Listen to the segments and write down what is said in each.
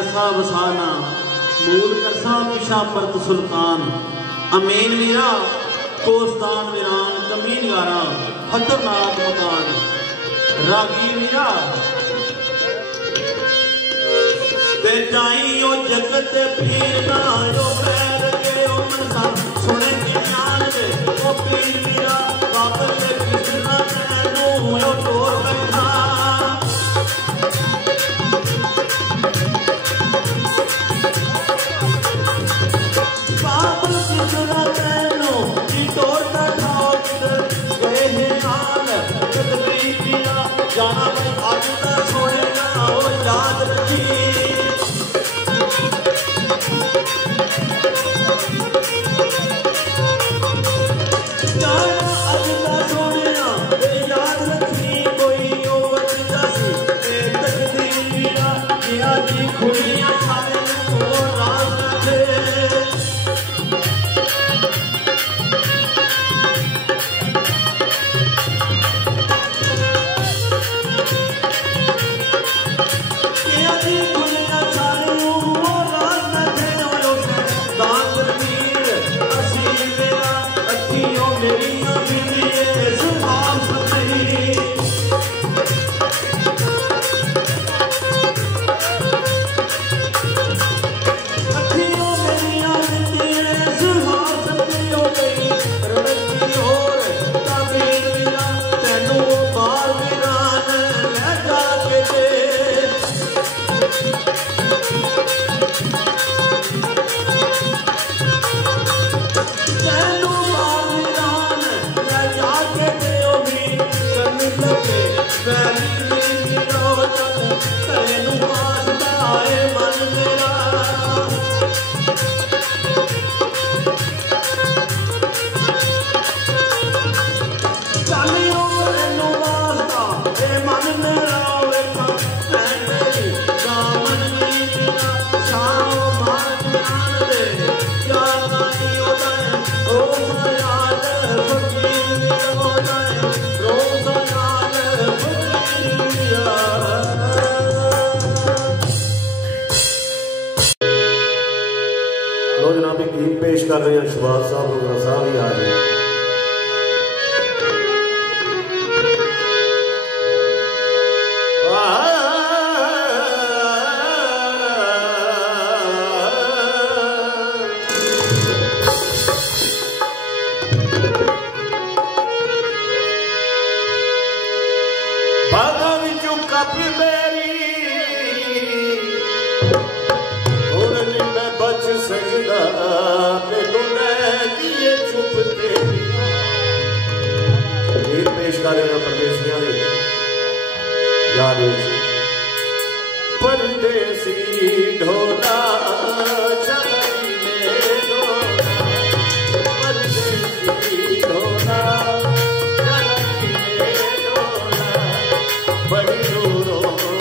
प्यासा वसाना मूल करसा पिछा परत सुल्तान अमीन वीरा कोस्तान वीरान कमीन गारा खतरनाक मकान रागी वीरा ते जाई ओ जगत पीर ना जो पैर के ओ मनसा सुने के ध्यान दे ओ पीर वीरा बाबल ने कृष्णा तैनू ओ टोर बैठा जाना आज तक छोड़ेगा वो याद रखी जाना आज तक छोड़ेगा ये याद रखी कोई ओ बचता सी तकदीर जिया दी खुलियां सारे को राज रखे पेश कर रहे हैं शहबाज साहब वगैरह साहब ही आ रहे हैं। बागा विचों कप मेरी बच सकदा मैनू लै चुप तेरी गीत पेश कर रहे हैं परदेसियां दे याद परदेसी ढोला चलाई में ढोला परदेसी ढोला चलाई में ढोला बड़ी दूरों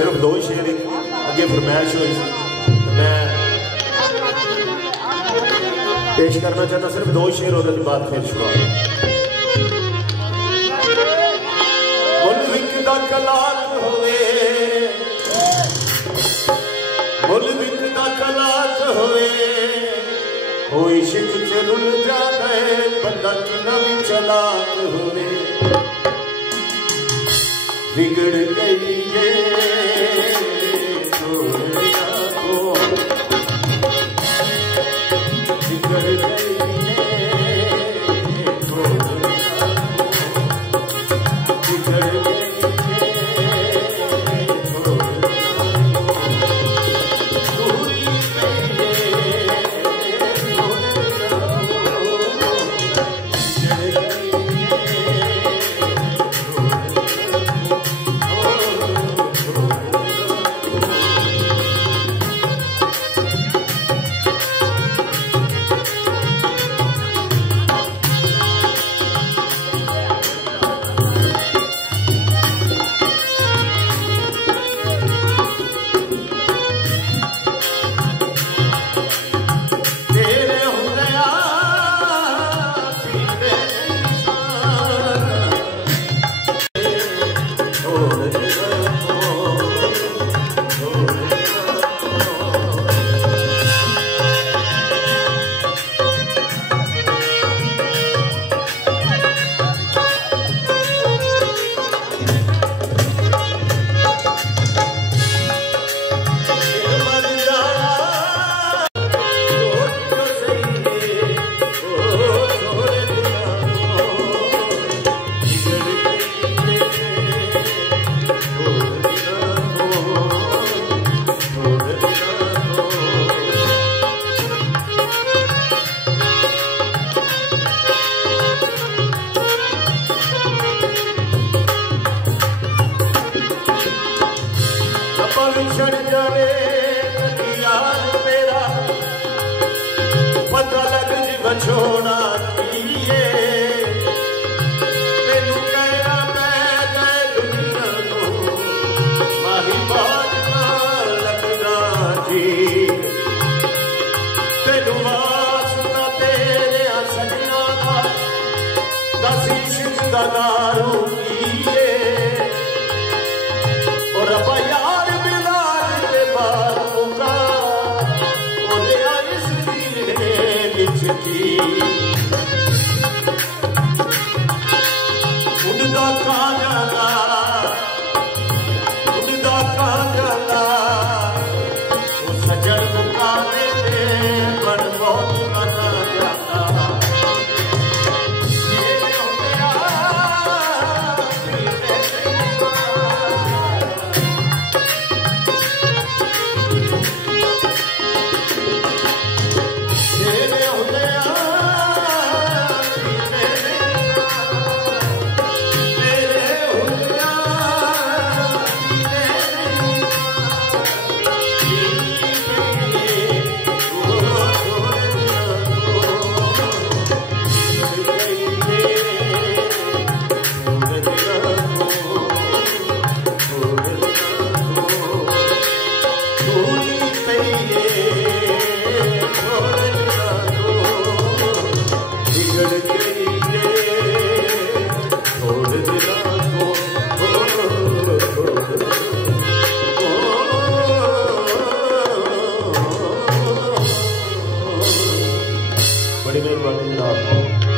सिर्फ 2 शेर अगे फरमाइश हुई मैं पेश करना चाहता, सिर्फ 2 शेर और बाद फिर शुरू। मुल विकदा कलात होवे, मुल विकदा कलात होवे, कोई शिक च रुल जाए बंदा कि नवी चलाक होवे। बिगड़ गई ये बिगड़ गई पता लग जी बछोड़ा किए तेनू कहना मैं गए दुनिया को माही बात ना लगना जी तेनू वास्ता तेरे सजना का दसी शिकदा दारू किए और अब यार बिलाल के बाद मुका उड़दा कांजला सजन मुकाने दे मन बहुत मना जाता बड़ी मेहरबानी जनाब।